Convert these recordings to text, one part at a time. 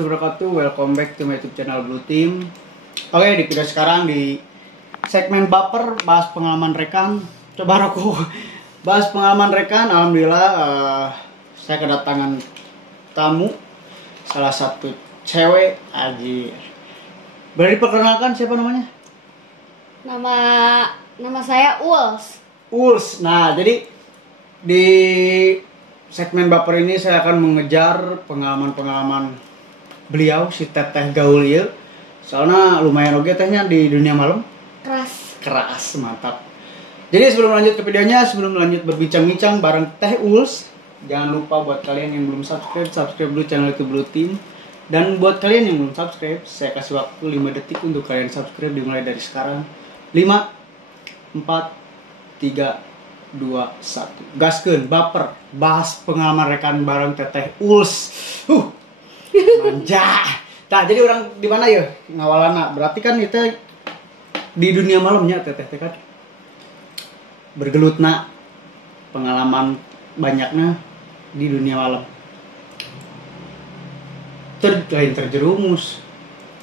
warahmatullahi wabarakatuh. Welcome back to my YouTube channel Blue Team. Oke, di video sekarang di segmen baper bahas pengalaman rekan. Coba aku bahas pengalaman rekan. Alhamdulillah saya kedatangan tamu, salah satu cewek Aji. Boleh diperkenalkan siapa namanya? Nama saya Uls. Uls. Nah, jadi di segmen baper ini saya akan mengejar pengalaman-pengalaman beliau si teteh gaul ieu. Soalnya lumayan oke tehnya di dunia malam. Keras, mantap. Jadi sebelum lanjut ke videonya, sebelum lanjut berbincang-bincang bareng Teh Uls, jangan lupa buat kalian yang belum subscribe dulu channel itu Blue Team. Dan buat kalian yang belum subscribe, saya kasih waktu 5 detik untuk kalian subscribe dimulai dari sekarang. 5 4 3 2, 1. Gaskeun baper bahas pengalaman rekan bareng Teteh Uls. Manja. Nah, jadi orang di mana ya ngawalana? Berarti kan kita di dunia malamnya Teteh kan bergelutna pengalaman banyaknya di dunia malam. Terjerumus.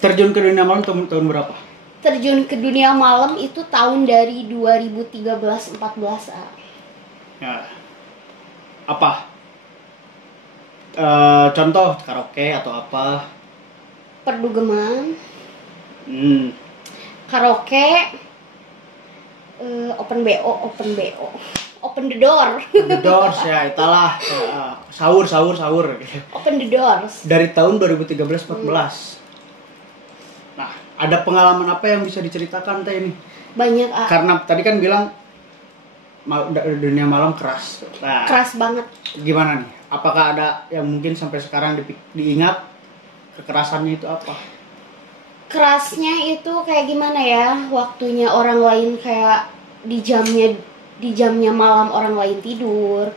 Terjun ke dunia malam tahun berapa? Terjun ke dunia malam itu tahun dari 2013-14. Ya. Apa? Contoh karaoke atau apa? Perdugeman. Karaoke. Open the door. The Doors ya, itulah. Sahur. Open the doors. Dari tahun 2013-14. Nah, ada pengalaman apa yang bisa diceritakan Teh ini? Banyak. Karena tadi kan bilang dunia malam keras. Nah, Keras banget. gimana nih? Apakah ada yang mungkin sampai sekarang diingat kekerasannya itu apa? Kerasnya itu kayak gimana ya? Waktunya orang lain kayak di jamnya malam orang lain tidur.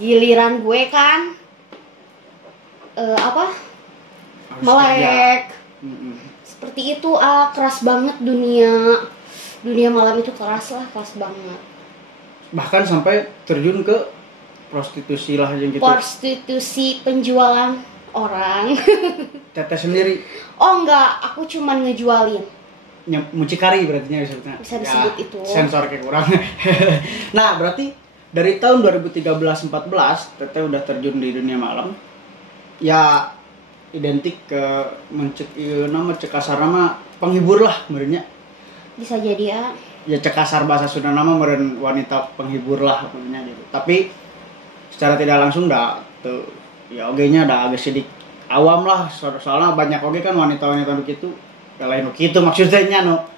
Giliran gue kan Harus melek. kerja. Seperti itu keras banget dunia malam itu keras banget. Bahkan sampai terjun ke prostitusi lah yang gitu. Prostitusi, penjualan orang. Teteh sendiri Oh enggak, aku cuman ngejualin. mucikari berarti disebutnya. Bisa disebut ya, itu. Sensor kayak kurang. Nah, berarti dari tahun 2013-14 Teteh udah terjun di dunia malam. Ya identik ke cek kasar nama penghibur lah sebenarnya. Bisa jadi ya. Ya cek kasar bahasa Sunda nama meureun wanita penghibur lah sebenarnya gitu. Tapi secara tidak langsung dah tuh ya oge-nya dah agak sedikit awam lah soalnya banyak oge kan wanita-wanita begitu ya lain kitu maksudnya no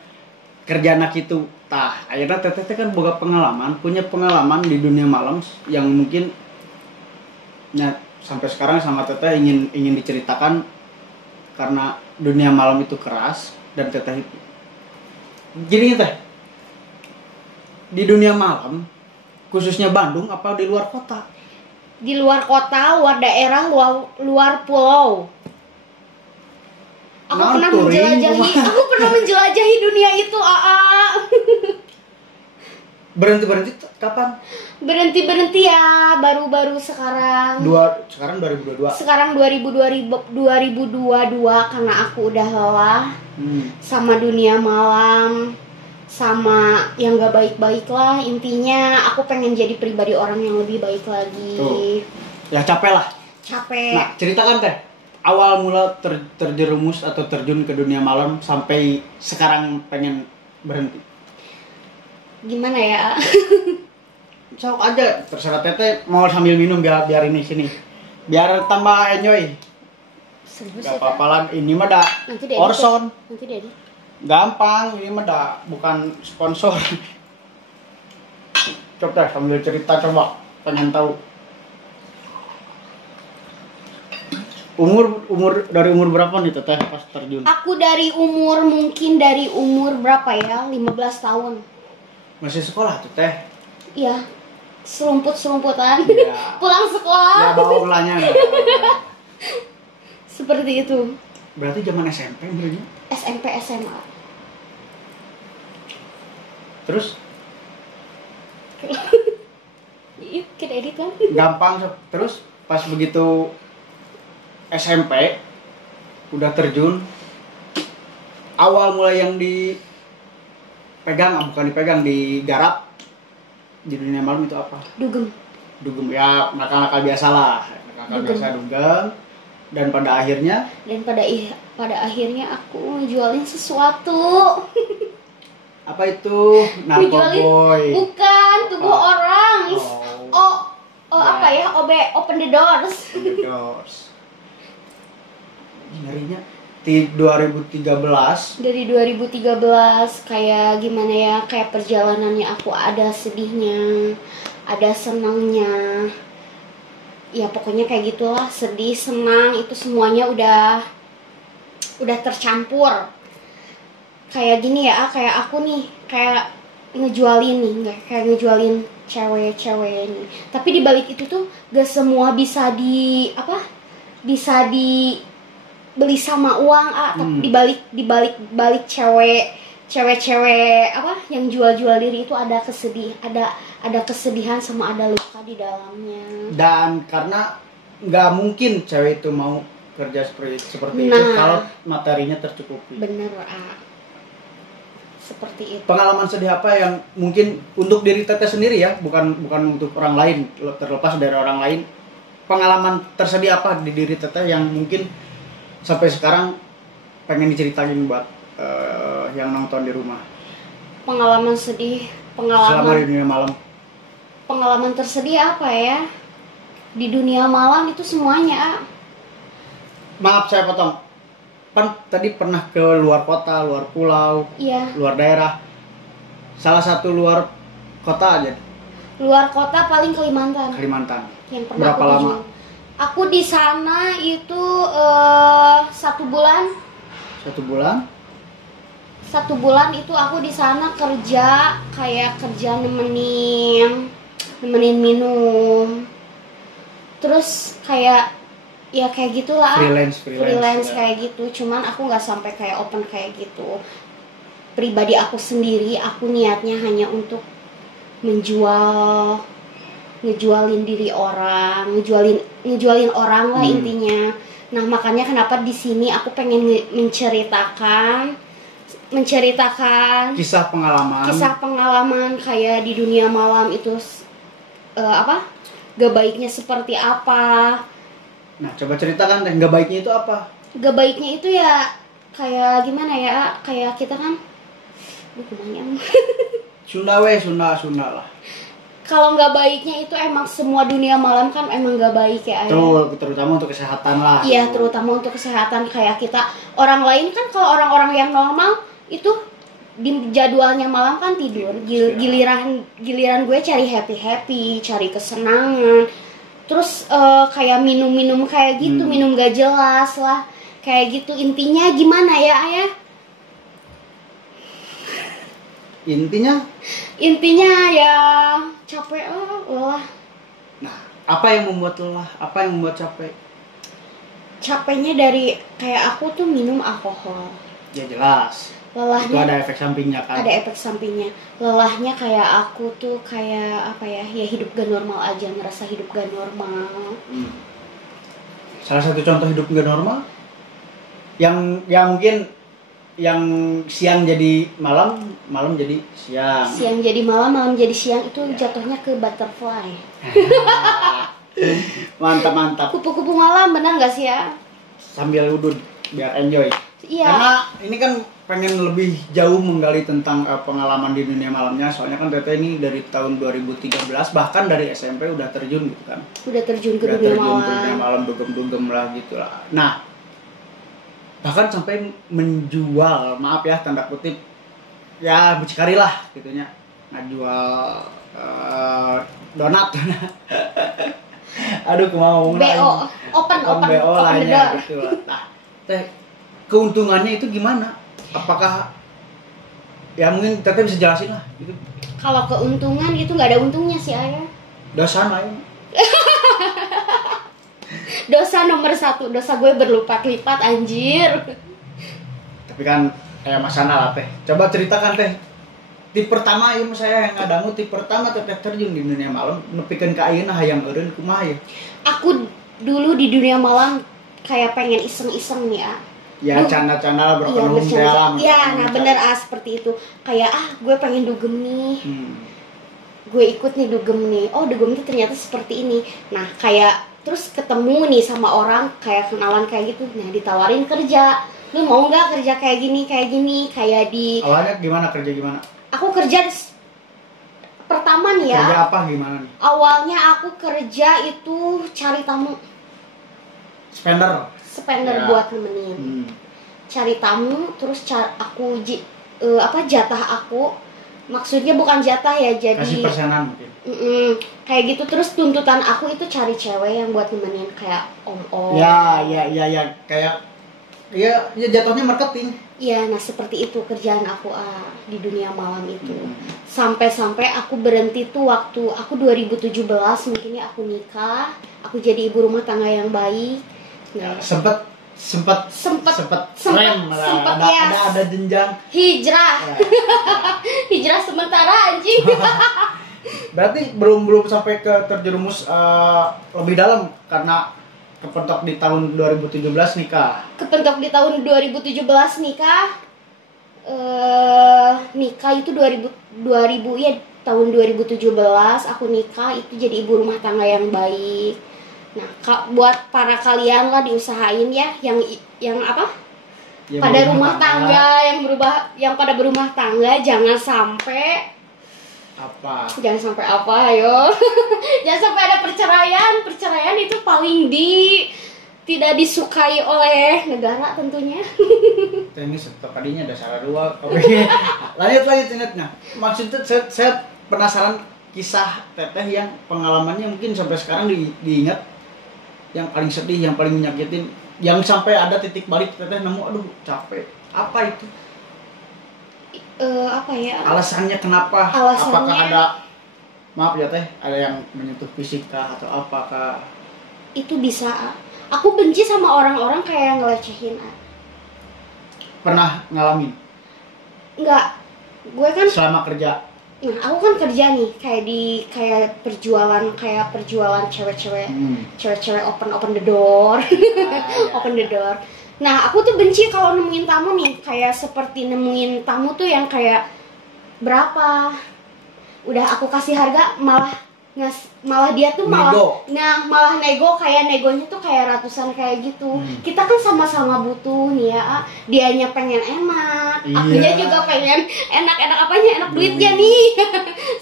kerjana kitu. Tah akhirnya Teteh kan punya pengalaman di dunia malam yang mungkin ya sampai sekarang sama Teteh ingin diceritakan karena dunia malam itu keras dan Teteh itu. Jadi Teh, di dunia malam khususnya Bandung apa di luar kota? Di luar kota, luar daerah, luar pulau. Aku pernah menjelajahi dunia itu, Berhenti kapan? Berhenti ya baru sekarang. Sekarang 2022. Sekarang 2022 karena aku udah lelah sama dunia malam, sama yang gak baik-baik lah. Intinya aku pengen jadi pribadi orang yang lebih baik lagi. Tuh. Ya capek lah. Nah, ceritakan Teh, awal mula terjerumus atau terjun ke dunia malam sampai sekarang pengen berhenti. Gimana ya? Sok aja, terserah Teteh mau sambil minum biar ini sini. Biar tambah enjoy. Serius Gak ya? apa-apa lah, ini mah dah Orson. Nanti deh. Gampang, ini mah dah bukan sponsor. Coba sambil cerita coba, pengen tahu. Dari umur berapa nih Teteh pas terjun? Aku mungkin dari umur berapa ya? 15 tahun. Masih sekolah Teteh? Iya. Serumput-serumputan. Ya. Pulang sekolah. Ya bawa ulangnya. Seperti itu. Berarti zaman SMP berarti? SMP SMA. Terus? Iya, kita edit kan? Gampang. Terus pas begitu SMP udah terjun. Awal mulai yang dipegang, bukan dipegang, digarap di dunia malam itu apa? Dugem Ya, nakal-nakal biasa lah. Nakal biasa dugem. Dan pada akhirnya aku jualin sesuatu. Apa itu? Narkoboy. Bukan, tubuh orang. Apa ya? Open the doors. Open the doors. Ngerinya di 2013. Dari 2013 kayak gimana ya? Kayak perjalanannya aku ada sedihnya, ada senangnya. Ya pokoknya kayak gitulah, sedih, senang itu semuanya udah tercampur. Kayak gini ya, kayak aku nih, kayak ngejualin cewek-cewek ini. Tapi di balik itu tuh gak semua bisa beli sama uang, tapi di balik cewek-cewek yang jual diri itu ada kesedihan sama ada luka di dalamnya. Dan karena nggak mungkin cewek itu mau kerja seperti itu kalau materinya tercukupi. Bener, seperti itu. Pengalaman sedih apa yang mungkin untuk diri Teteh sendiri ya, bukan untuk orang lain, terlepas dari orang lain. Pengalaman tersedih apa di diri Teteh yang mungkin sampai sekarang pengen diceritain buat yang nonton di rumah? Pengalaman sedih, selama di dunia malam. Pengalaman tersedih apa ya? Di dunia malam itu semuanya. Maaf saya potong. Tadi pernah ke luar kota, luar pulau, iya, luar daerah. Salah satu luar kota aja. Luar kota paling Kalimantan. Yang pernah berapa lama? Aku di sana itu 1 bulan. 1 bulan? 1 bulan itu aku di sana kerja nemenin minum. Terus kayak gitulah. Freelance kayak gitu. Cuman aku nggak sampai kayak open kayak gitu. Pribadi aku sendiri, aku niatnya hanya untuk ngejualin diri orang, ngejualin orang lah intinya. Nah makanya kenapa di sini aku pengen menceritakan kisah pengalaman kayak di dunia malam itu gak baiknya seperti apa. Nah coba ceritakan deh, gak baiknya itu apa? Gak baiknya itu ya kayak gimana ya, kayak kita kan Sunda lah. Kalau nggak baiknya itu emang semua dunia malam kan emang nggak baik ya ayah. Terutama untuk kesehatan lah. Iya, terutama untuk kesehatan. Kayak kita orang lain kan, kalau orang-orang yang normal itu di jadwalnya malam kan tidur. Giliran gue cari happy, cari kesenangan. Terus kayak minum kayak gitu, minum gak jelas lah. Kayak gitu. Intinya gimana ya ayah? Intinya ya capek lelah. Nah, apa yang membuat lelah? Apa yang membuat capek? Capeknya dari kayak aku tuh minum alkohol. Ya jelas. Lelahnya itu ada efek sampingnya kan? Ada efek sampingnya. Lelahnya kayak aku tuh kayak apa ya? Ya hidup gak normal aja, ngerasa hidup gak normal. Salah satu contoh hidup gak normal yang mungkin yang siang jadi malam, malam jadi siang. Siang jadi malam, malam jadi siang itu jatuhnya ke butterfly. Mantap. Kupu-kupu malam, benar nggak sih ya? Sambil udun, biar enjoy. Iya. Karena ini kan pengen lebih jauh menggali tentang pengalaman di dunia malamnya. Soalnya kan Teteh ini dari tahun 2013, bahkan dari SMP udah terjun gitu kan. Udah terjun ke dunia malam, dugem-dugem lah gitu lah. Nah, bahkan sampai menjual, maaf ya tanda kutip, ya mucikari lah gitunya, ngejual donat. Aduh kemau BO, open BO lah ya gitu lah. Nah, keuntungannya itu gimana? Apakah ya mungkin Teteh bisa jelasin lah gitu. Kalau keuntungan itu nggak ada untungnya sih ayah. Dosa ya. Dosa nomor 1, dosa gue berlipat-lipat anjir. Tapi kan kayak masalah lah Teh. Coba ceritakan Teh. Tip pertama ilmu saya yang ngadangu, tip pertama Teteh terjun di dunia malam nepikeun ka ayeuna hayang eureun kumaha ya? Aku dulu di dunia malam kayak pengen iseng-iseng nih ya. Ya canda-canda lah berpenuh iya, dalam. Iya, nah bener seperti itu. Kayak gue pengen dugem nih. Gue ikut nih dugem nih. Oh, dugem tuh ternyata seperti ini. Nah, kayak terus ketemu nih sama orang kayak kenalan kayak gitu. Nah, ditawarin kerja. Lu mau nggak kerja kayak gini? Kayak di Awalnya gimana kerja gimana? Aku kerja pertama nih ya. Kerja apa gimana nih? Awalnya aku kerja itu cari tamu. Spender Ya. Buat nemenin. Cari tamu, terus aku jatah aku. Maksudnya bukan jatah ya, jadi kasih persenan mungkin. Kayak gitu. Terus tuntutan aku itu cari cewek yang buat nemenin kayak om-om. Ya, kayak ya jatuhnya marketing. Iya, nah seperti itu kerjaan aku di dunia malam itu. Sampai aku berhenti tuh waktu aku 2017 mungkin ya, aku nikah, aku jadi ibu rumah tangga yang baik. Ya, sempet rem lah. Ada jenjang hijrah. Ya. Hijrah sementara anjing. Berarti belum sampai ke terjerumus lebih dalam karena kepentok di tahun 2017 nikah. Kepentok di tahun 2017 nikah. Nikah itu 2000 ya, tahun 2017 aku nikah itu jadi ibu rumah tangga yang baik. Nah, buat para kalian lah diusahain ya yang apa? Ya, pada rumah tangga yang pada berumah tangga jangan sampai ayo. Jangan sampai ada perceraian itu paling tidak disukai oleh negara tentunya. Ini tadinya ada salah dua. Oke. lanjut nah. Maksudnya saya penasaran kisah teteh yang pengalamannya mungkin sampai sekarang diingat, yang paling sedih, yang paling menyakitin, yang sampai ada titik balik teteh nemu aduh capek. Apa itu? Apa ya? Alasannya kenapa? Apakah ada, maaf ya teh, ada yang menyentuh fisik kah atau apakah? Itu bisa. Aku benci sama orang-orang kayak ngelecehin. Pernah ngalamin? Enggak. Gue kan selama kerja. Nah, aku kan kerja nih kayak perjualan cewek-cewek. Cewek-cewek open the door. Open the door. Nah, aku tuh benci kalau nemuin tamu nih, kayak seperti nemuin tamu tuh yang kayak berapa. Udah aku kasih harga malah dia tuh malah nego, kayak negonya tuh kayak ratusan kayak gitu. Kita kan sama-sama butuh nih ya. Dianya pengen enak, akunya juga pengen enak apanya, enak duitnya nih.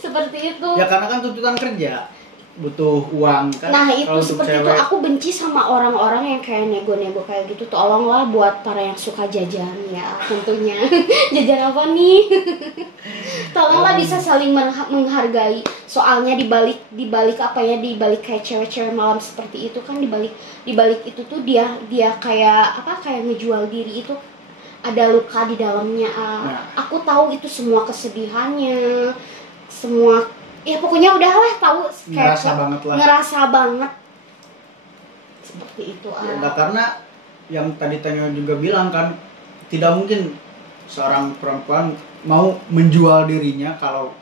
Seperti itu. Ya karena kan tuntutan kerja, butuh uang kan. Nah itu seperti itu. Aku benci sama orang-orang yang kayak nego-nego kayak gitu. Tolonglah buat para yang suka jajan ya, tentunya. Jajan apa nih? Tolonglah bisa saling menghargai. Soalnya dibalik kayak cewek-cewek malam seperti itu kan, dibalik itu tuh dia kayak ngejual diri itu ada luka di dalamnya. Aku tahu itu semua kesedihannya, semua. Ya pokoknya udahlah tahu kayak ngerasa banget seperti itu. Ya, karena yang tadi Tanya juga bilang kan, tidak mungkin seorang perempuan mau menjual dirinya kalau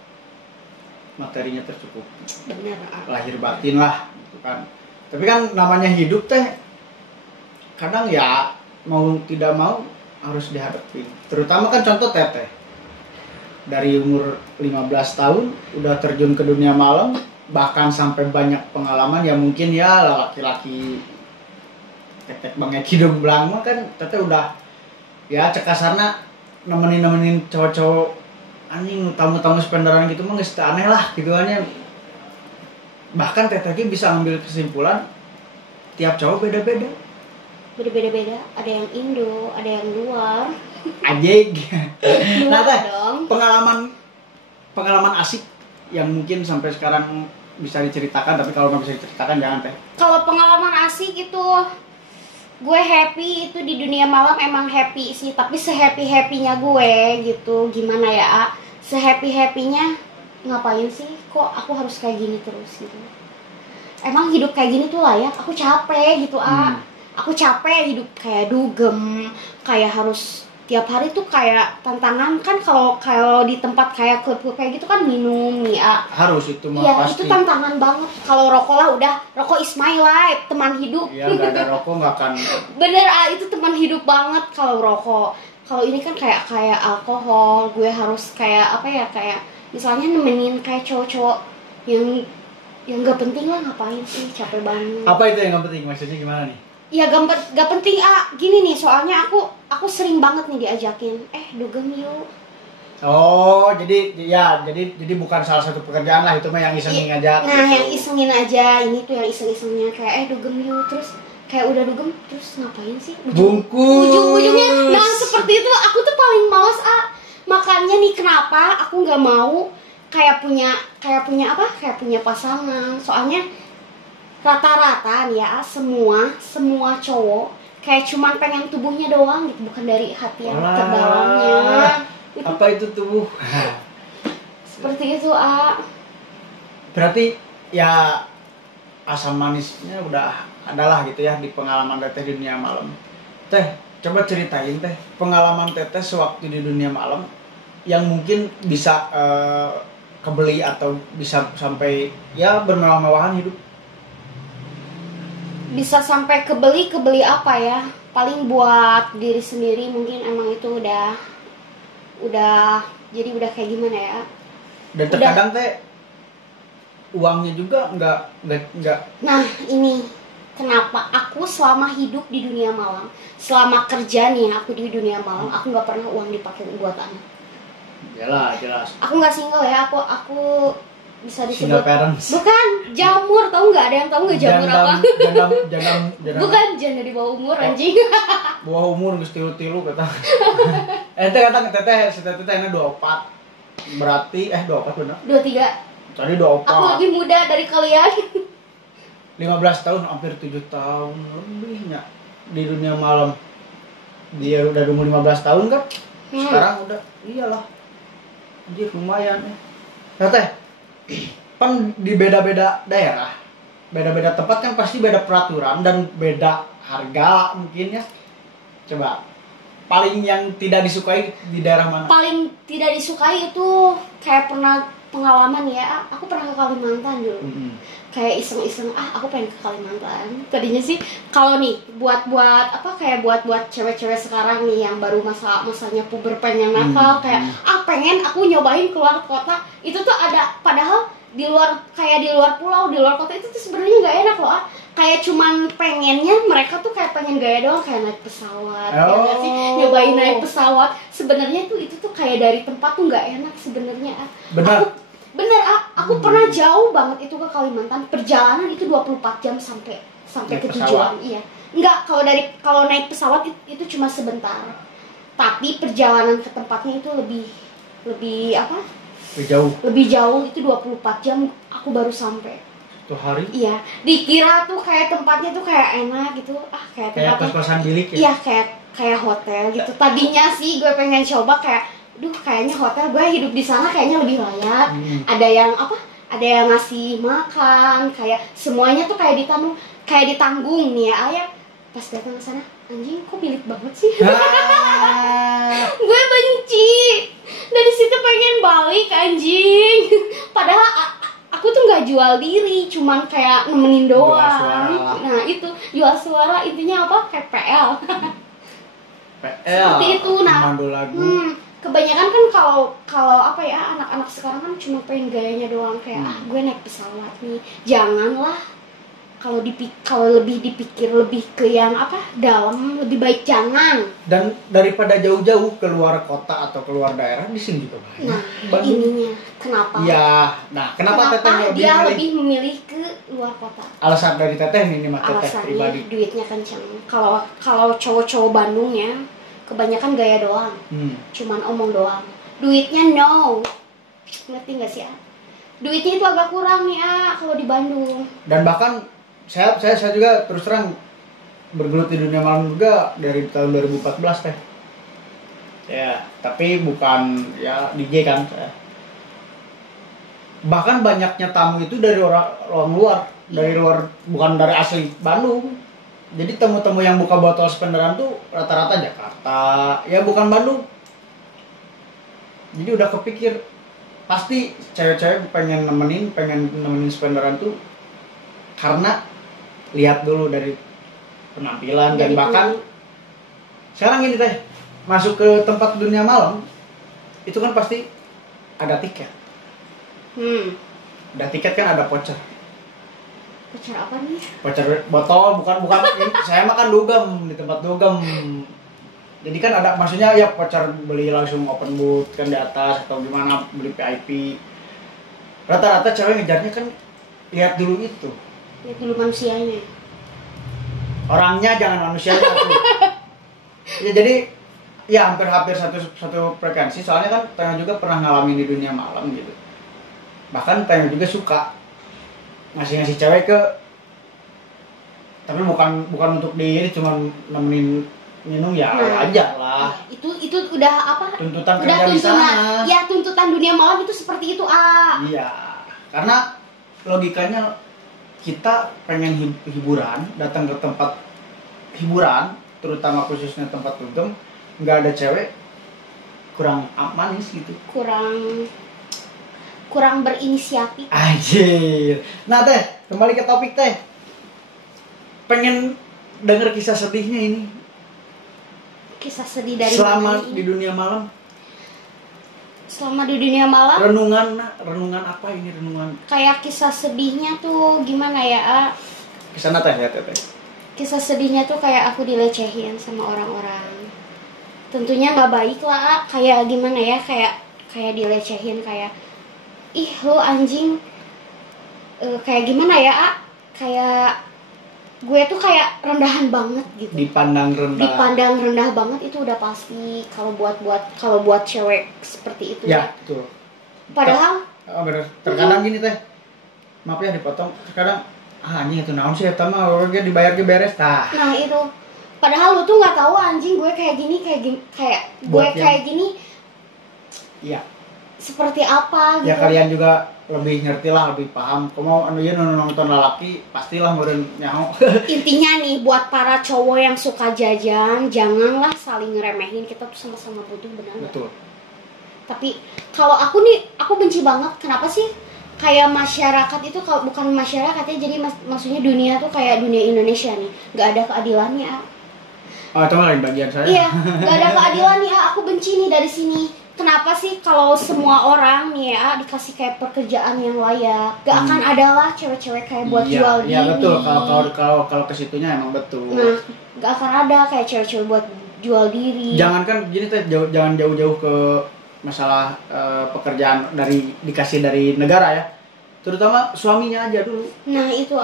materinya tercukupi. Benar. Lahir batin lah gitu kan. Tapi kan namanya hidup teh kadang ya mau tidak mau harus dihadapi. Terutama kan contoh teteh. Dari umur 15 tahun udah terjun ke dunia malam, bahkan sampai banyak pengalaman ya mungkin ya laki-laki tetek banget hidung belang kan teteh udah ya cekasarna nemenin cowok-cowok anjing tamu-tamu spenderan gitu mah geus aneh lah gitu aja. Bahkan teteh bisa ngambil kesimpulan tiap cowok beda-beda, ada yang Indo, ada yang luar. Ajeg. Nah, teh, pengalaman asik yang mungkin sampai sekarang bisa diceritakan, tapi kalau nggak bisa diceritakan jangan teh. Kalau pengalaman asik itu gue happy itu di dunia malam, emang happy sih, tapi se-happy-happynya gue gitu. Gimana ya? Se-happy-happynya ngapain sih? Kok aku harus kayak gini terus gitu. Emang hidup kayak gini tuh layak? Aku capek gitu, Aku capek hidup kayak dugem, kayak harus tiap hari tuh kayak tantangan kan, kalau di tempat kayak klub kayak gitu kan minum nih harus itu mah ya pasti. itu tantangan banget. Kalau rokok lah udah, rokok is my life, teman hidup. Ya nggak ada rokok nggak akan. Bener itu teman hidup banget kalau rokok. Kalau ini kan kayak alkohol, gue harus kayak apa ya, kayak misalnya nemenin kayak cowok-cowok yang nggak penting lah, ngapain sih, capek banget. Apa itu yang nggak penting, maksudnya gimana nih? Ya gak penting gini nih, soalnya aku sering banget nih diajakin dugem yuk. Oh, jadi bukan salah satu pekerjaan lah, itu mah yang isengin aja. Nah, gitu. Yang isengin aja, ini tuh yang iseng-isengnya kayak dugem yuk, terus kayak udah dugem terus ngapain sih? Bungkus. Ujung-ujungnya nah seperti itu, aku tuh paling males makanya nih kenapa aku nggak mau kayak punya pasangan. Soalnya rata-rata nih ya, semua cowok kayak cuman pengen tubuhnya doang gitu, bukan dari hati yang terdalamnya. Apa itu tubuh? Seperti itu, Berarti ya asam manisnya udah adalah gitu ya di pengalaman teteh di dunia malam. Teh, coba ceritain teh pengalaman teteh sewaktu di dunia malam yang mungkin bisa kebeli atau bisa sampai ya bermewah-mewahan hidup. Bisa sampai kebeli apa ya, paling buat diri sendiri mungkin. Emang itu udah jadi udah kayak gimana ya, dan terkadang teh uangnya juga nggak. Nah ini kenapa aku selama hidup di dunia malam, selama kerja nih aku di dunia malam, aku nggak pernah uang dipakai buat anak. Jelas. Aku nggak single ya, aku bisa disebut single parents. Bukan jamur, tahu nggak? Ada yang tahu nggak jamur apa? Jandam. Bukan janda di bawah umur, anjing. Bawah umur geus tilu kata. Ente kata teteh 24. Berarti 24 benar? 23. Tadi 24. Aku lebih muda dari kalian. 15 tahun, hampir 7 tahun lebihnya di dunia malam. Dia udah umur 15 tahun kan? Sekarang udah, iyalah. Anjir lumayan ya. Nah teh, kan di beda-beda daerah, beda-beda tempat kan pasti beda peraturan dan beda harga mungkin ya. Coba, paling yang tidak disukai di daerah mana? Paling tidak disukai itu kayak pengalaman ya, aku pernah ke Kalimantan dulu. Kayak iseng-iseng, aku pengen ke Kalimantan. Tadinya sih kalau nih buat cewek-cewek sekarang nih yang baru masanya puber pengen nakal, kayak pengen aku nyobain keluar kota. Itu tuh ada, padahal di luar pulau, di luar kota itu tuh sebenarnya nggak enak loh. Kayak cuman pengennya mereka tuh kayak pengen gaya doang, kayak naik pesawat. Ya nggak sih, nyobain naik pesawat. Sebenarnya tuh itu tuh kayak dari tempat tuh nggak enak sebenarnya. Bener, aku pernah jauh banget itu ke Kalimantan. Perjalanan itu 24 jam sampai ke tujuan. Iya. Enggak, kalau naik pesawat itu cuma sebentar. Tapi perjalanan ke tempatnya itu lebih jauh, itu 24 jam aku baru sampai. Itu hari? Iya, dikira tuh kayak tempatnya tuh kayak enak gitu. Kayak kos-kosan bilik Iya, ya? kayak hotel gitu. Tadinya sih gue pengen coba kayaknya hotel, gue hidup di sana kayaknya lebih layak. Ada yang ngasih makan, kayak semuanya tuh kayak ditanggung nih ya. Pas datang ke sana, anjing kok milik banget sih. Gue benci. Dari situ pengen balik, anjing. Padahal aku tuh nggak jual diri, cuman kayak nemenin doang. Nah itu jual suara, intinya apa? Kayak PL. Seperti itu. Nah, kebanyakan kan kalau anak-anak sekarang kan cuma pengen gayanya doang, kayak gue naik pesawat nih. Janganlah, kalau lebih dipikir lebih ke yang dalam, lebih baik jangan. Dan daripada jauh-jauh keluar kota atau keluar daerah, di sini juga banyak. Nah, ininya kenapa? Ya, kenapa teteh lebih memilih ke luar kota? Alasan dari teteh ini mah teteh pribadi. Duitnya kencang. Kalau cowok-cowok Bandung ya, kebanyakan gaya doang, cuman omong doang. Duitnya no, ngerti nggak sih? Duitnya itu agak kurang nih kalau di Bandung. Dan bahkan saya juga terus terang bergelut di dunia malam juga dari tahun 2014 teh. Ya, tapi bukan ya DJ kan. Bahkan banyaknya tamu itu dari orang luar, bukan dari asli Bandung. Jadi temu-temu yang buka botol spenderan tuh rata-rata Jakarta, ya bukan Bandung. Jadi udah kepikir pasti cewek-cewek pengen nemenin spenderan tuh karena lihat dulu dari penampilan dan bahkan sekarang ini teh masuk ke tempat dunia malam itu kan pasti ada tiket. Ada tiket kan ada voucher. Voucher apa nih? Voucher botol bukan saya makan dugem di tempat dugem. Jadi kan ada maksudnya ya voucher beli langsung open booth kan di atas atau gimana beli VIP. Rata-rata cewek ngejarnya kan lihat dulu itu. Lihat dulu manusianya. Orangnya jangan manusianya tuh. Ya jadi ya hampir satu frekuensi soalnya kan Tanya juga pernah ngalamin di dunia malam gitu. Bahkan Tanya juga suka ngasih cewek ke tapi bukan untuk diri cuma nemenin minum ya aja lah. Itu udah apa? Tuntutan udah kerja di sana. Ya tuntutan dunia malam itu seperti itu Iya, karena logikanya kita pengen hiburan, datang ke tempat hiburan, terutama khususnya tempat dugem, nggak ada cewek kurang manis gitu. Kurang berinisiatif. Anjir. Nah teh, kembali ke topik teh. Pengen denger kisah sedihnya ini. Kisah sedih dari selama di dunia malam. Selama di dunia malam. Renungan apa ini renungan? Kayak kisah sedihnya tuh gimana ya? Kesana teh ya teh. Kisah sedihnya tuh kayak aku dilecehin sama orang-orang. Tentunya nggak baik lah. Kayak gimana ya? Kayak dilecehin kayak ih lo anjing. Kayak gimana ya? Kayak gue tuh kayak rendahan banget gitu. Dipandang rendah banget itu udah pasti kalau buat cewek seperti itu ya. Betul. Padahal bener. Terkadang gini teh. Maaf ya dipotong. Terkadang anjing itu naon sih eta mah orangnya dibayar ge beres tah. Nah, itu. Padahal lu tuh nggak tahu anjing gue kayak gini kayak gini. Iya. Seperti apa gitu. Ya kalian juga lebih ngerti lah, lebih paham. Kamu mau nonton lalaki, pastilah meureun nyaho. Intinya nih buat para cowok yang suka jajan, janganlah saling ngeremehin, kita tuh sama-sama butuh, benar. Betul. Tapi kalau aku benci banget. Kenapa sih? Kayak masyarakat itu kalau bukan masyarakatnya, jadi maksudnya dunia tuh kayak dunia Indonesia nih, nggak ada keadilannya. Itu mah lain bagian saya. Iya, nggak ada keadilan nih. Aku benci nih dari sini. Kenapa sih kalau semua orang nih ya dikasih kayak pekerjaan yang layak, gak akan ada lah cewek-cewek kayak buat jual diri. Iya betul, kalau ke situnya emang betul. Nah, gak akan ada kayak cewek-cewek buat jual diri. Jangan kan gini teh, jangan jauh-jauh ke masalah pekerjaan dikasih dari negara ya. Terutama suaminya aja dulu. Nah, itu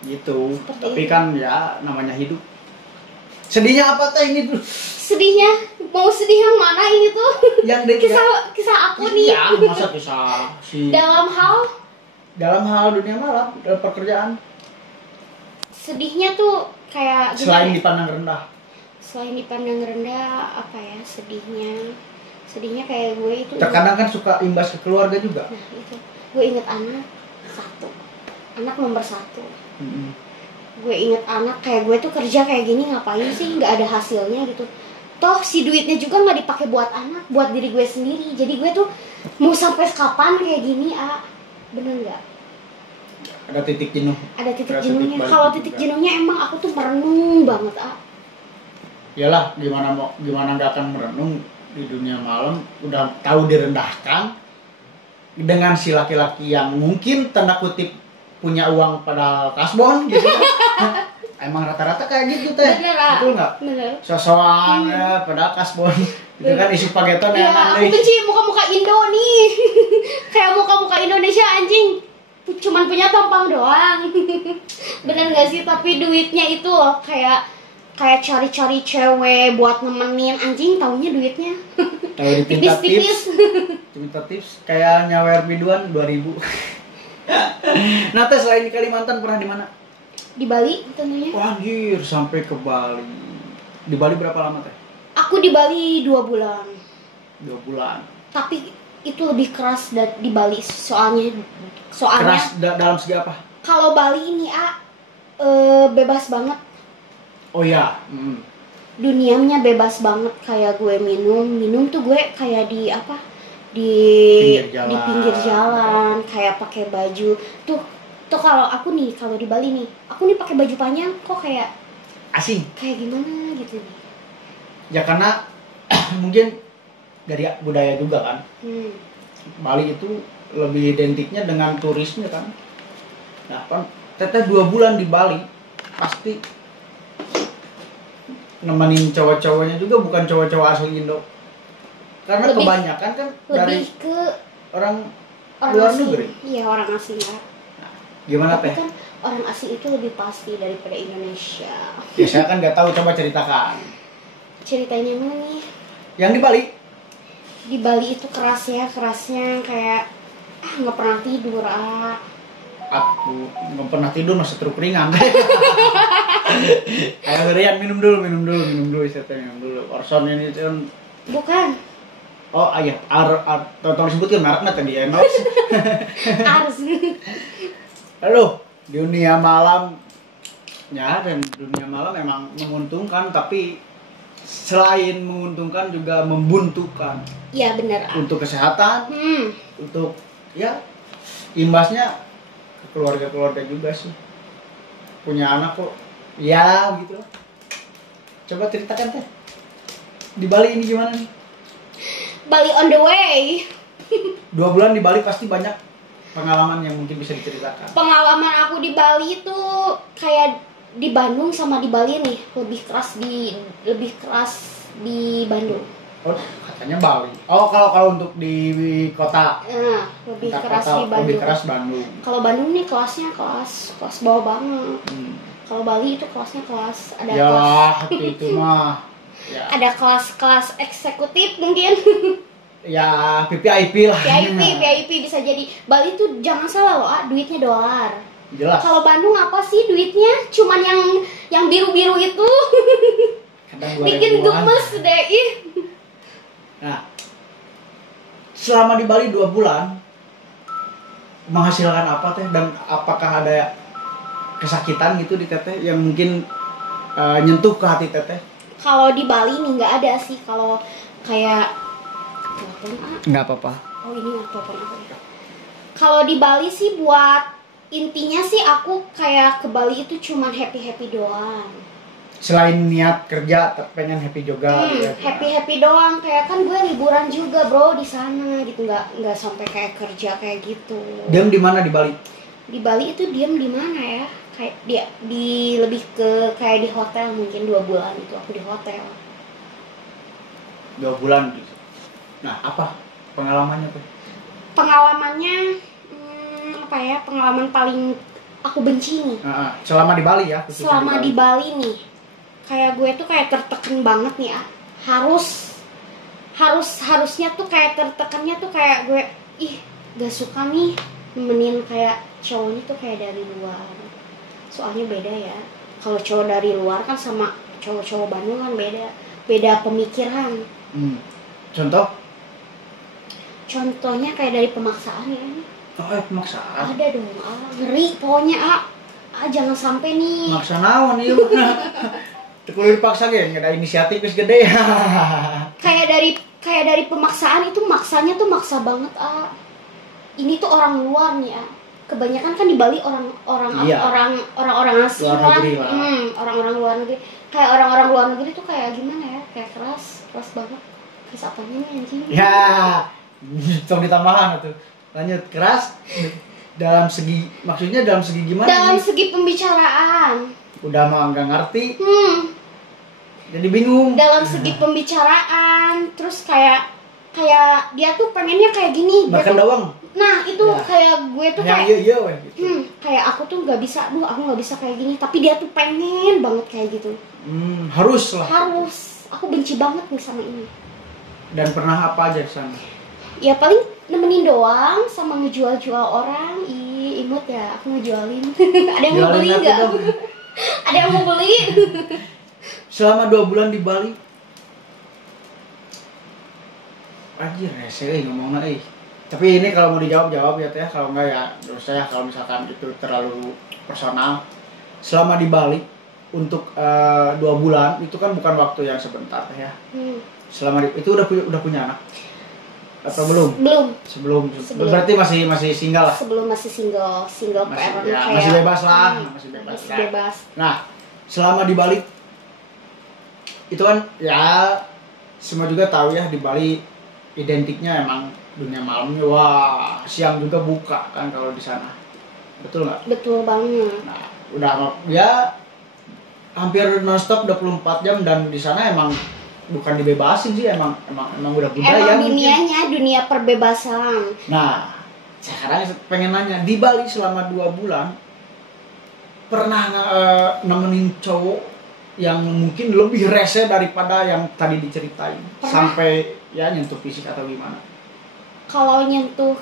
Gitu. Seperti tapi itu. kan ya namanya hidup. Sedihnya apa teh ini tuh? Sedihnya mau sedih yang mana ini tuh? Yang kisah aku nih. Iya, masa kisah si dalam hal dunia malam, dalam pekerjaan. Sedihnya tuh kayak Selain ya? dipandang rendah. Selain dipandang rendah, apa ya sedihnya kayak gue itu. Terkadang kan suka imbas ke keluarga juga. Nah itu, gue inget anak nomor satu. Gue inget anak kayak gue tuh kerja kayak gini ngapain sih, nggak ada hasilnya gitu. Toh si duitnya juga nggak dipakai buat anak, buat diri gue sendiri. Jadi gue tuh mau sampai kapan kayak gini, bener nggak? Ada titik jenuh. Ada titik jenuhnya. Kalau titik jenuhnya emang aku tuh merenung banget, Iyalah, gimana nggak akan merenung di dunia malam, udah tahu direndahkan dengan si laki-laki yang mungkin tanda kutip punya uang padahal kasbon gitu. Emang rata-rata kayak gitu teh. Betul nggak? Bener. Sosokan padahal kasbon. Itu kan isi pageton ya, aku benci muka-muka Indo nih. Kayak muka-muka Indonesia anjing. Cuman punya tampang doang. Bener gak sih? Tapi duitnya itu loh kayak cari-cari cewek buat nemenin anjing, taunya duitnya. Tahu dipinta tips. Dipinta tips kayak nyawer biduan 2000. Nah teh selain di Kalimantan pernah di mana? Di Bali tentunya. Wah anjir, sampai ke Bali. Di Bali berapa lama teh? Aku di Bali 2 bulan. 2 bulan. Tapi itu lebih keras di Bali soalnya. Keras dalam segi apa? Kalau Bali ini bebas banget. Oh ya. Dunianya bebas banget, kayak gue minum tuh gue kayak di apa? Di pinggir jalan, kayak pakai baju. Tuh kalau aku nih, kalau di Bali nih, aku nih pakai baju panjang kok kayak asing. Kayak gimana gitu nih. Ya karena mungkin dari budaya juga kan. Bali itu lebih identiknya dengan turisnya kan. Nah kan teteh 2 bulan di Bali pasti nemenin cowok-cowoknya juga bukan cowok-cowok asli Indo. Karena kebanyakan kan dari ke orang luar asing. negeri. Iya, orang asing ya. Nah, gimana teh? Kan orang asing itu lebih pasti daripada Indonesia. Ya saya kan nggak tahu, coba ceritakan. Ceritain yang mana nih? Yang di Bali? Di Bali itu kerasnya kayak nggak pernah tidur Aku nggak pernah tidur masih terus keringan. Ayo Rian minum dulu, saya minum dulu. Orson ini kan. Bukan. Oh iya, tolong sebutin mereknya tadi ya. Ars. Halo, dunia malam ya, dan dunia malam memang menguntungkan, tapi selain menguntungkan juga membuntukan. Iya benar. Untuk kesehatan, untuk ya imbasnya ke keluarga juga sih. Punya anak kok, ya gitu. Coba ceritakan teh. Di Bali ini gimana nih? Bali on the way. 2 bulan di Bali pasti banyak pengalaman yang mungkin bisa diceritakan. Pengalaman aku di Bali itu kayak di Bandung sama di Bali nih, lebih keras di Bandung. Oh, katanya Bali. Oh, kalau untuk di kota. Lebih keras di Bandung. Lebih keras Bandung. Kalau Bandung nih kelasnya kelas bawah banget. Kalau Bali itu kelasnya kelas ada yalah, kelas itu mah. Ya. Ada kelas eksekutif mungkin. Ya, VIP lah. VIP bisa jadi. Bali tuh jangan salah loh, duitnya dolar. Jelas. Kalau Bandung apa sih duitnya? Cuman yang biru-biru itu. Bikin gemes deh. Nah, selama di Bali 2 bulan menghasilkan apa teh, dan apakah ada kesakitan gitu di teteh yang mungkin nyentuh ke hati teteh? Kalau di Bali nih nggak ada sih, kalau kayak nggak apa-apa. Oh ini telepon aku. Kalau di Bali sih buat intinya sih aku kayak ke Bali itu cuman happy doang. Selain niat kerja pengen happy juga. Happy doang, kayak kan gue liburan juga bro di sana gitu, nggak sampai kayak kerja kayak gitu. Diam di mana di Bali? Di Bali itu diam di mana ya? Kayak dia di lebih ke kayak di hotel, mungkin 2 bulan itu aku di hotel. 2 bulan gitu. Nah, apa pengalamannya tuh? Pengalamannya apa ya? Pengalaman paling aku benci nih. Selama di Bali ya? Selama di Bali nih. Kayak gue tuh kayak tertekan banget nih ya. Harusnya tuh kayak tertekannya tuh kayak gue gak suka nih nemenin kayak cowoknya tuh kayak dari luar. Soalnya beda ya. Kalau cowok dari luar kan sama cowok-cowok Bandung kan beda pemikiran. Contoh? Contohnya kayak dari pemaksaan ya. Oh, pemaksaan? Ada dong, ngeri pokoknya jangan sampai nih. Maksa naon ieu mah. Kuliah dipaksa ge, nggak ada inisiatif geus gede. kayak dari pemaksaan itu maksanya tuh maksa banget Ini tuh orang luar nih Kebanyakan kan di Bali orang-orang asing lah. Orang-orang luar negeri. Kayak orang-orang luar negeri tuh kayak gimana ya? Kayak keras banget. Keras apanya nih anjing? Ya, tong ditambahan tuh. Lanjut, keras dalam segi, maksudnya dalam segi gimana? Dalam segi pembicaraan. Udah mah nggak ngerti. Jadi bingung. Dalam segi pembicaraan, terus kayak dia tuh pengennya kayak gini. Bahkan doang. Nah itu ya. Kayak gue tuh kayak gitu. Kayak aku tuh nggak bisa, aku nggak bisa kayak gini. Tapi dia tuh pengen banget kayak gitu. Harus lah. Harus. Aku benci banget nih sama ini. Dan pernah apa aja di sana? Ya paling nemenin doang, sama ngejual orang. Imut ya, aku ngejualin. Ada yang mau beli nggak? Ada yang mau beli? Selama 2 bulan di Bali, anjir rese ngomongnya Tapi ini kalau mau dijawab ya teh, kalau enggak ya terus saya kalau misalkan itu terlalu personal. Selama di Bali, untuk 2 bulan itu kan bukan waktu yang sebentar ya. Selama itu udah punya anak atau belum? Sebelum. Berarti masih single lah. Sebelum masih single parent ya, masih bebas lah, masih bebas. Nah, selama di Bali itu kan ya semua juga tahu ya, di Bali identiknya emang dunia malamnya, wah siang juga buka kan kalau di sana, betul nggak? Betul banget. Nah, udah ya hampir nonstop 24 jam, dan di sana emang bukan dibebasin sih, emang udah budaya. Emang dunianya dunia perbebasan. Nah, sekarang pengen nanya, di Bali selama 2 bulan pernah nemenin cowok yang mungkin lebih rese daripada yang tadi diceritain? Pernah. Sampai ya nyentuh fisik atau gimana? Kalau nyentuh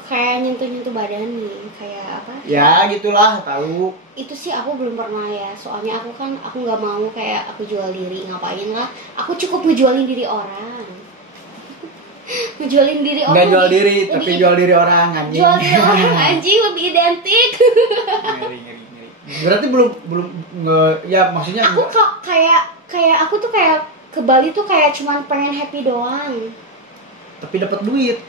badan nih, kayak apa? Ya gitulah, tahu. Itu sih aku belum pernah ya, soalnya aku nggak mau kayak aku jual diri, ngapain lah? Aku cukup ngejualin diri orang. Ngejualin diri orang. Nggak jual diri, tapi jual diri orang, anjing. Jual diri orang anjing lebih identik. Ngeri. Berarti belum ya maksudnya aku kayak aku tuh kayak ke Bali tuh kayak cuman pengen happy doang. Tapi dapat duit.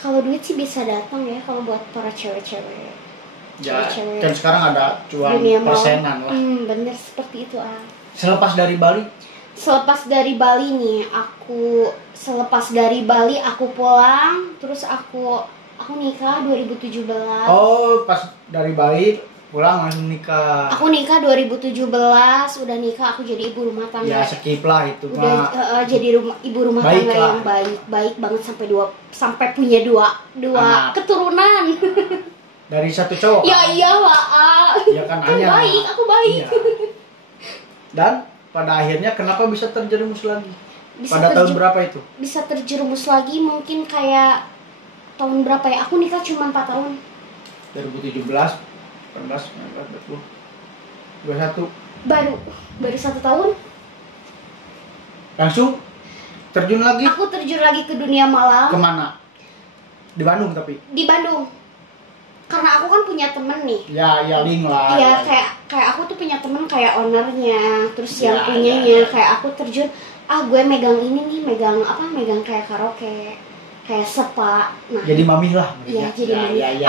Kalau duit sih bisa datang ya kalau buat para cewek-cewek. Ya, kan sekarang ada cuan persenan lah. Bener seperti itu ah. Selepas dari Bali nih, selepas dari Bali aku pulang, terus aku nikah 2017. Oh, pas dari Bali pulang langsung nikah. Aku nikah 2017, udah nikah aku jadi ibu rumah tangga. Ya skip lah itu mah. Udah jadi ibu rumah tangga yang baik banget sampai punya dua keturunan. Dari satu cowok. Ya iyalah. Ya kan Anya. Aku baik. Iya. Dan pada akhirnya kenapa bisa terjerumus lagi? Pada tahun berapa itu? Bisa terjerumus lagi mungkin kayak tahun berapa ya? Aku nikah cuma 4 tahun. 2017, 18, 19, 20, 21. Baru 1 tahun. Langsung terjun lagi? Aku terjun lagi ke dunia malam. Kemana? Di Bandung tapi? Di Bandung. Karena aku kan punya temen nih. Ya link lah. Iya, kayak aku tuh punya temen kayak ownernya, terus yang punyanya. Kayak aku terjun, gue megang ini nih, megang kayak karaoke, kayak spa. Nah, jadi mami lah. Iya, jadi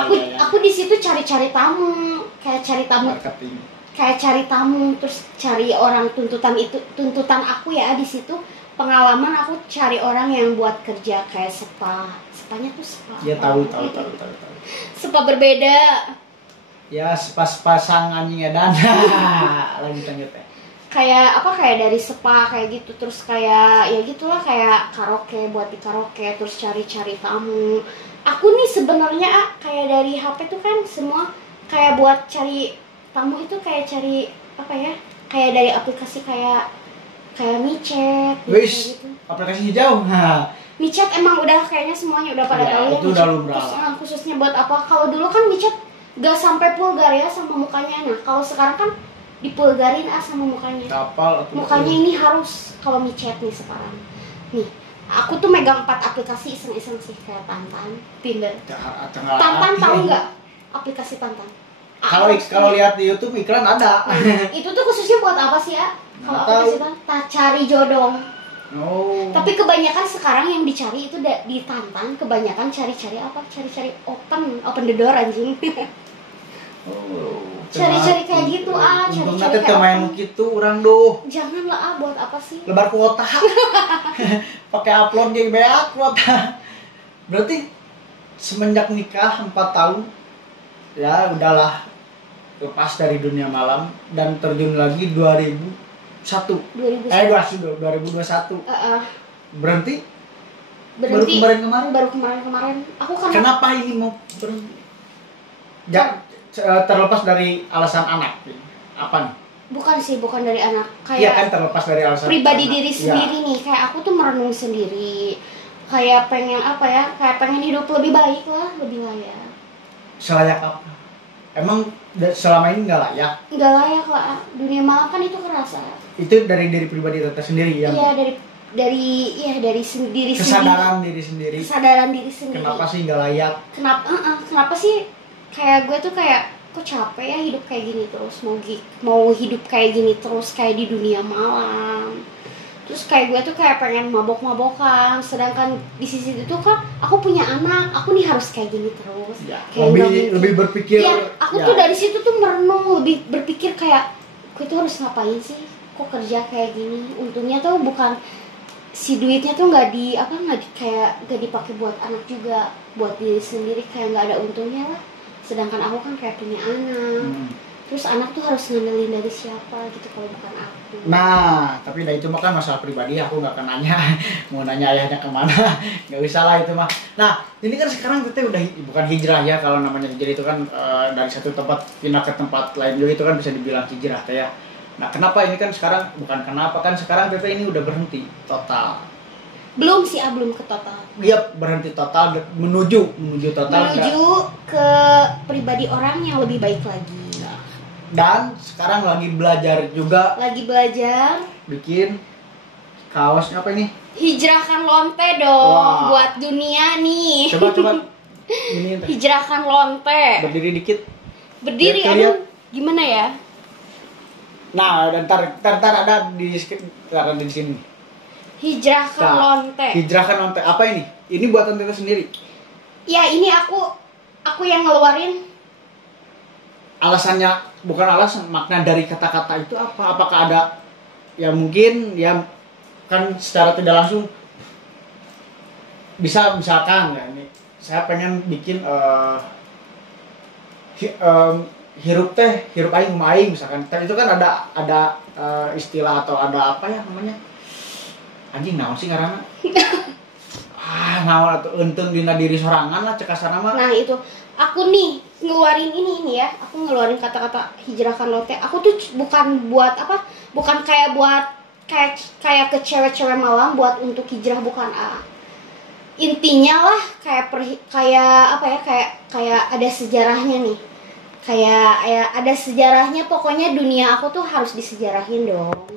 mami. Aku di situ cari tamu, kayak cari tamu. Marketing. Kayak cari tamu, terus cari orang tuntutan aku ya di situ. Pengalaman aku cari orang yang buat kerja kayak spanya tuh spa. Ya tahu. Spa berbeda. Ya pas-pasang anjing edan. Lanjut ya. Kayak dari spa kayak gitu, terus kayak ya gitulah, kayak karaoke, buat di karaoke, terus cari tamu. Aku nih sebenarnya kayak dari HP tuh kan semua kayak buat cari tamu itu kayak cari apa ya? Kayak dari aplikasi kayak micet gitu. Aplikasinya jauh. Micet emang udah kayaknya semuanya udah pada tahu ya. Itu udah lumrah. Khususnya buat apa? Kalau dulu kan micet gak sampai pulgar ya sama mukanya. Nah, kalau sekarang kan dipulgarin sama mukanya. Kapal mukanya ini harus kalau micet nih sekarang. Nih, aku tuh megang 4 aplikasi iseng-iseng sih, kayak Tantan, Tinder. Tantan tahu nggak? Aplikasi Tantan. Kalau lihat di YouTube iklan ada. Itu tuh khususnya buat apa sih ya? Kalau aplikasi Tantan, cari jodoh. Oh. Tapi kebanyakan sekarang yang dicari itu di Tantan, kebanyakan cari-cari apa? Cari-cari open the door anjing. Oh. Cari-cari kayak gitu cari-cari kayak main gitu orang doh. Janganlah buat apa sih? Lebar kuota. Pakai upload yang banyak kuota. Berarti semenjak nikah 4 tahun ya udahlah lepas dari dunia malam dan terjun lagi 2021. Berhenti baru kemarin. Aku kan kenapa ini mau berhenti? Terlepas dari alasan anak. Apa nih? Bukan dari anak. Kayak iya kan, terlepas dari alasan pribadi anak. Diri sendiri nih. Kayak aku tuh merenung sendiri. Kayak pengen apa ya? Kayak pengen hidup lebih baik lah, lebih layak. Selayak apa? Emang selama ini nggak layak? Nggak layak lah. Dunia malam kan itu kerasa. Itu dari pribadi Tata sendiri yang. Iya, dari sendiri. Kesadaran diri sendiri. Kesadaran diri sendiri. Kenapa sih nggak layak? Kenapa sih kayak gue tuh kayak kok capek ya hidup kayak gini terus, mau hidup kayak gini terus kayak di dunia malam. Terus kayak gue tuh kayak pengen mabok-mabokan, sedangkan di sisi itu kan aku punya anak, aku nih harus kayak gini terus. Ya, kayak lebih berpikir. Ya, aku tuh dari situ tuh merenung, lebih berpikir kayak gue tuh harus ngapain sih? Kok kerja kayak gini? Untungnya tuh bukan si duitnya tuh nggak dipakai buat anak juga, buat diri sendiri, kayak nggak ada untungnya lah. Sedangkan aku kan kayak punya anak. Terus anak tuh harus ngandelin dari siapa gitu kalau bukan aku. Nah, tapi itu mah kan masalah pribadi, aku nggak akan nanya. Mau nanya ayahnya kemana, nggak usah lah itu mah. Nah, ini kan sekarang kita udah bukan hijrah ya, kalau namanya hijrah itu kan dari satu tempat pindah ke tempat lain juga itu kan bisa dibilang hijrah ya. Nah, kenapa ini kan sekarang, bukan kenapa kan sekarang Teteh ini udah berhenti total. Belum sih, belum ke total. Iya, berhenti total, menuju total. Menuju ke pribadi orang yang lebih baik lagi. Dan sekarang lagi belajar juga. Lagi belajar bikin kaosnya apa ini? Hijrahkan lonte dong. Wow. Buat dunia nih. Coba ini. Hijrahkan lonte. Berdiri dikit. Berdiri, aduh. Gimana ya? Nah, ntar ada di sini. Hijrahkan lonte. Hijrahkan lonte. Apa ini? Ini buatan Teteh sendiri. Ya, ini aku yang ngeluarin. Alasannya, bukan alasan, makna dari kata-kata itu apa? Apakah ada ya mungkin ya kan secara tidak langsung misalkan ya ini saya pengen bikin hirup aing aing misalkan. Itu kan ada istilah atau ada apa ya namanya? Anjing naon sih ngaranna? Naon atuh eunteung dina diri sorangan lah cek asana mah. Nah, itu aku nih ngeluarin ini ya, aku ngeluarin kata-kata hijrahkan lonte. Aku tuh bukan buat apa, bukan kayak buat kayak ke cewek-cewek malam buat untuk hijrah, bukan. Intinya lah kayak apa ya, kayak ada sejarahnya nih, kayak ada sejarahnya. Pokoknya dunia aku tuh harus disejarahin dong.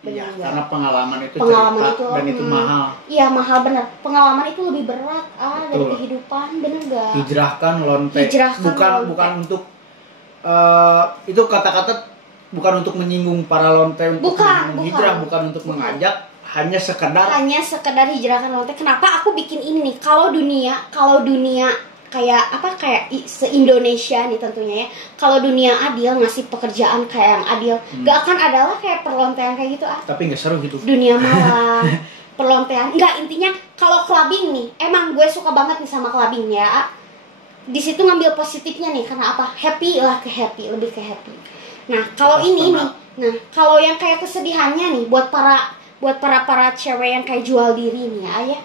Iya, karena pengalaman itu cerita, itu dan itu mahal. Iya, mahal bener. Pengalaman itu lebih berat dari kehidupan, bener gak? Hijrahkan lonte. Bukan untuk itu kata-kata bukan untuk menyinggung para lonte untuk hijrah, bukan untuk mengajak, hanya sekedar hijrahkan lonte. Kenapa aku bikin ini nih? Kalau dunia kayak se-Indonesia nih tentunya ya. Kalau dunia adil, ngasih pekerjaan kayak yang adil, gak akan adalah kayak perlontean kayak gitu Tapi gak seru gitu. Dunia malam, perlontean. Enggak, intinya kalau clubbing nih, emang gue suka banget nih sama clubbing ya. Di situ ngambil positifnya nih, karena apa? Lebih ke happy. Nah, kalau ini nih, kalau yang kayak kesedihannya nih buat para cewek yang kayak jual diri nih ya.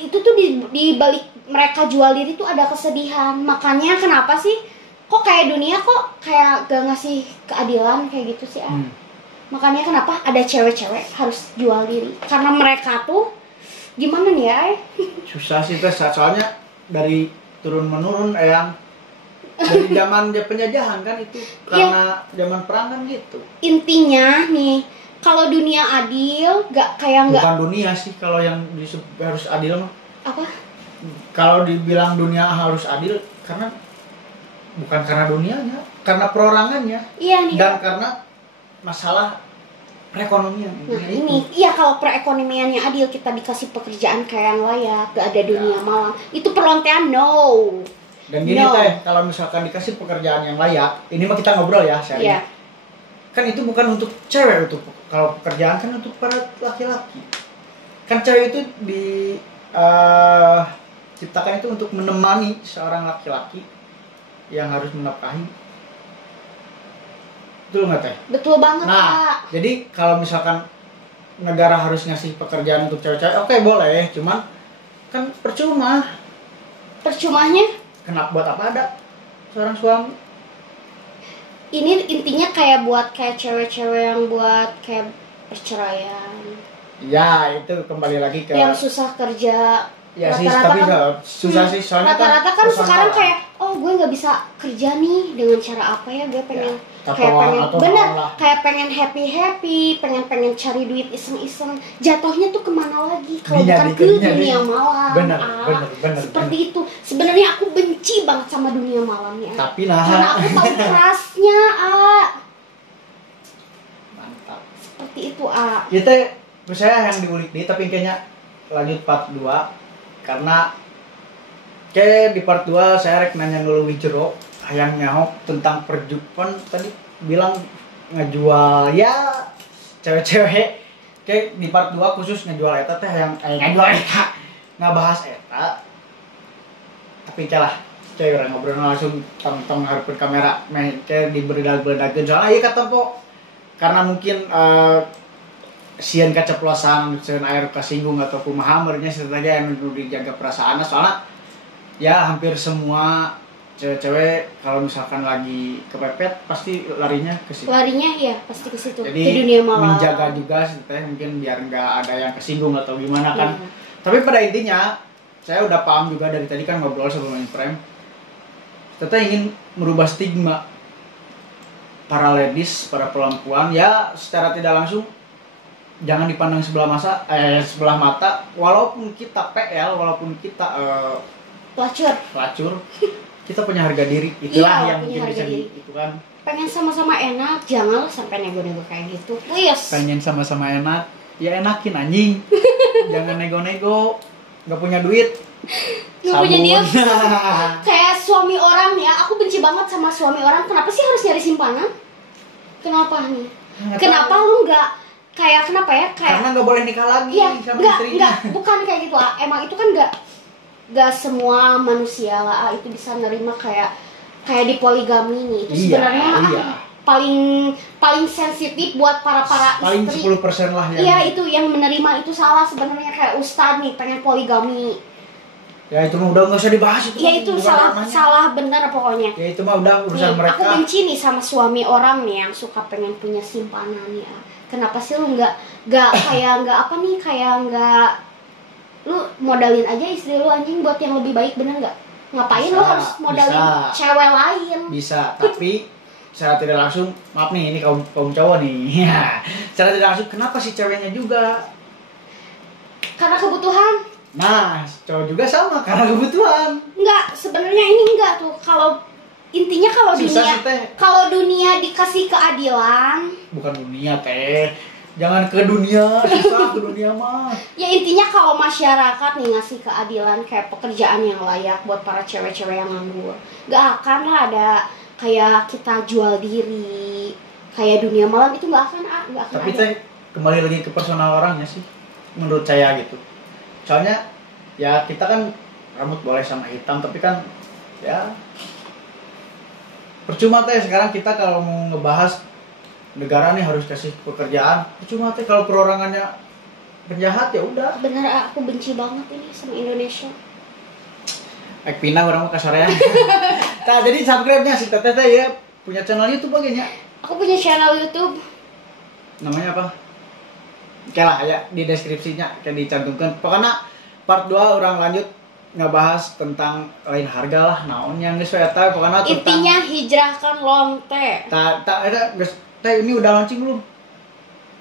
Itu tuh di balik mereka jual diri tuh ada kesedihan. Makanya kenapa sih kok kayak dunia kok kayak gak ngasih keadilan kayak gitu sih Makanya kenapa ada cewek-cewek harus jual diri, karena mereka tuh gimana nih ya susah sih tuh, soalnya dari turun menurun yang dari zaman penjajahan kan itu, karena zaman perang kan gitu. Intinya nih, kalau dunia adil bukan dunia sih kalau yang harus adil mah. Apa? Kalau dibilang dunia harus adil bukan karena dunianya, karena perorangannya. Iya nih. Dan karena masalah perekonomian. Nah ini, iya, kalau perekonomiannya adil, kita dikasih pekerjaan kayak yang layak, gak ada dunia malam, itu perlontean no. Dan gini Teh, kalau misalkan dikasih pekerjaan yang layak, ini mah kita ngobrol ya sharing. Kan itu bukan untuk cewek, kalau pekerjaan kan untuk para laki-laki. Kan cewek itu diciptakan itu untuk menemani seorang laki-laki yang harus menafkahi. Betul nggak Teh? Betul banget Kak. Jadi kalau misalkan negara harus ngasih pekerjaan untuk cewek-cewek, oke boleh, cuman kan percumanya kenapa, buat apa ada seorang suami? Ini intinya kayak buat kayak cewek-cewek yang buat kayak perceraian. Ya, itu kembali lagi ke yang susah kerja. Ya sih, tapi susah sih soalnya rata-rata kan sekarang kayak oh gue nggak bisa kerja nih, dengan cara apa ya gue pengen ya, kayak pengen bener malah. kayak pengen happy pengen cari duit iseng jatuhnya tuh kemana lagi kalau bukan ke dunia malam. Bener. Seperti itu sebenarnya aku benci banget sama dunia malam ya, tapi nah karena aku tahu kerasnya mantap seperti itu itu saya yang diulik nih, tapi kayaknya lanjut part 2 karena kayak di part 2 saya rek nanya dulu Wijero yang nyaho tentang perjumpaan tadi bilang ngejual ya cewek-cewek. Kayak di part 2 khusus ngejual eta teh yang ngejual eta ngabahas eta. Tapi kalah cewek orang ngobrol langsung tong hareupeun kamera meh kayak diberedag-beredagkeun soalnya ieu katempo karena mungkin sieun kaceplosan sieun air kasinggung atau kumaha meureunnya saja yang dijaga perasaanna soalnya ya hampir semua cewek-cewek kalau misalkan lagi kepepet pasti larinya ke situ. Larinya ya pasti ke situ. Jadi ke dunia malam. menjaga juga teh mungkin biar nggak ada yang kesinggung atau gimana kan. Tapi pada intinya saya udah paham juga dari tadi kan ngobrol sebelum frame. Teteh ingin merubah stigma para ladies, para perempuan ya secara tidak langsung jangan dipandang sebelah mata walaupun kita PL, walaupun kita pelacur kita punya harga diri itulah yang mungkin bisa itu kan pengen sama-sama enak janganlah sampai nego-nego kayak gitu please. Pengen sama-sama enak ya enakin anjing jangan nego-nego nggak punya duit nggak punya duit kayak suami orang ya aku benci banget sama suami orang kenapa sih harus nyari simpanan kenapa nih kenapa lu nggak kayak kenapa ya kayak karena nggak boleh nikah lagi ya, sama istrinya bukan kayak gitu emang itu kan nggak semua manusia lah itu bisa nerima kayak di poligami nih itu sebenarnya paling sensitif buat para paling istri. 10% lah yang iya itu yang menerima itu salah sebenarnya kayak ustadz nih pengen poligami ya itu mah udah nggak usah dibahas itu ya itu salah benar pokoknya ya itu mah udah urusan mereka aku benci nih sama suami orang nih yang suka pengen punya simpanan ya kenapa sih lu nggak kayak lu modalin aja istri lu anjing buat yang lebih baik bener nggak ngapain lu harus modalin cewek lain bisa tapi secara tidak langsung maaf nih ini kaum cowok nih secara tidak langsung kenapa sih ceweknya juga karena kebutuhan nah cowok juga sama karena kebutuhan enggak sebenarnya ini enggak tuh kalau intinya kalau dunia dikasih keadilan bukan dunia teh jangan ke dunia susah ke dunia mah ya intinya kalau masyarakat nih ngasih keadilan kayak pekerjaan yang layak buat para cewek-cewek yang nganggur gak akan lah ada kayak kita jual diri kayak dunia malam itu gak akan tapi teh kembali lagi ke personal orangnya sih menurut saya gitu soalnya ya kita kan rambut boleh sama hitam tapi kan ya percuma teh sekarang kita kalau mau ngebahas negara nih harus kasih pekerjaan cuma teh kalau perorangannya penjahat ya udah bener aku benci banget ini sama Indonesia pindah orang mau kasar ya nah jadi subscribe-nya si teteh ya punya channel YouTube bagiannya aku punya channel YouTube namanya apa oke lah ya di deskripsinya kayak dicantumkan pokoknya part 2 orang lanjut ngebahas tentang lain harga lah naon yang geus saya tahu pokoknya intinya hijrahkan lonte ada geus teh ini udah launching belum?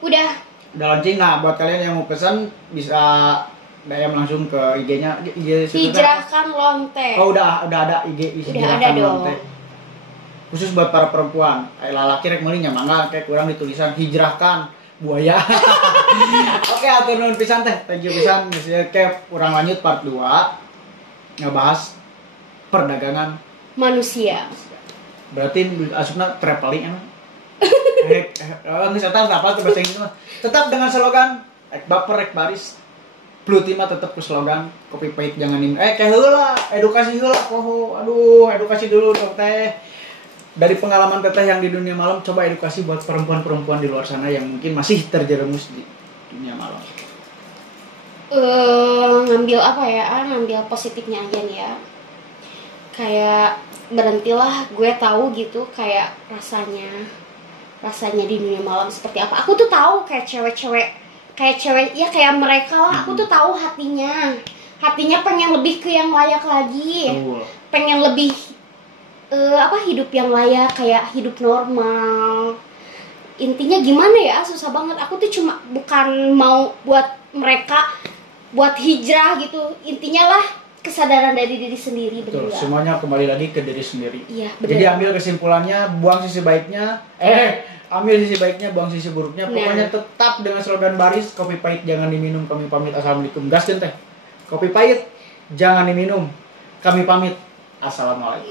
Udah launching. Nah, buat kalian yang mau pesan bisa DM langsung ke IG-nya Hijrahkan Lonte. Oh, udah ada IG Hijrahkan Lonte. Khusus buat para perempuan. Lalaki rek meuli nya mangga kayak kurang ditulisan hijrahkan buaya. Oke, atur nuhun pisan teh. Thank you pisan. Kayak kurang lanjut part 2 ngebahas perdagangan manusia. Berarti asupna traveling emang. Tetap dengan slogan ek baper ek baris Blue Team tetap ke slogan kopi pahit jangan kayak heula edukasi heula aduh edukasi dulu dong teh dari pengalaman teteh yang di dunia malam coba edukasi buat perempuan-perempuan di luar sana yang mungkin masih terjerumus di dunia malam ngambil positifnya aja nih ya kayak berhentilah gue tahu gitu kayak rasanya di dunia malam seperti apa. Aku tuh tahu kayak cewek ya kayak mereka lah. Aku tuh tahu hatinya pengen lebih ke yang layak lagi. Pengen lebih hidup yang layak, kayak hidup normal. Intinya gimana ya, susah banget. Aku tuh cuma bukan mau buat mereka buat hijrah gitu. Intinya lah kesadaran dari diri sendiri. Betul, semuanya kembali lagi ke diri sendiri. Iya, bener. Jadi ambil kesimpulannya, buang sisi baiknya, ambil sisi baiknya, buang sisi buruknya. Pokoknya tetap dengan slogan baris, kopi pahit jangan diminum, kami pamit, assalamualaikum. Gaskeun teh. Kopi pahit jangan diminum, kami pamit, assalamualaikum.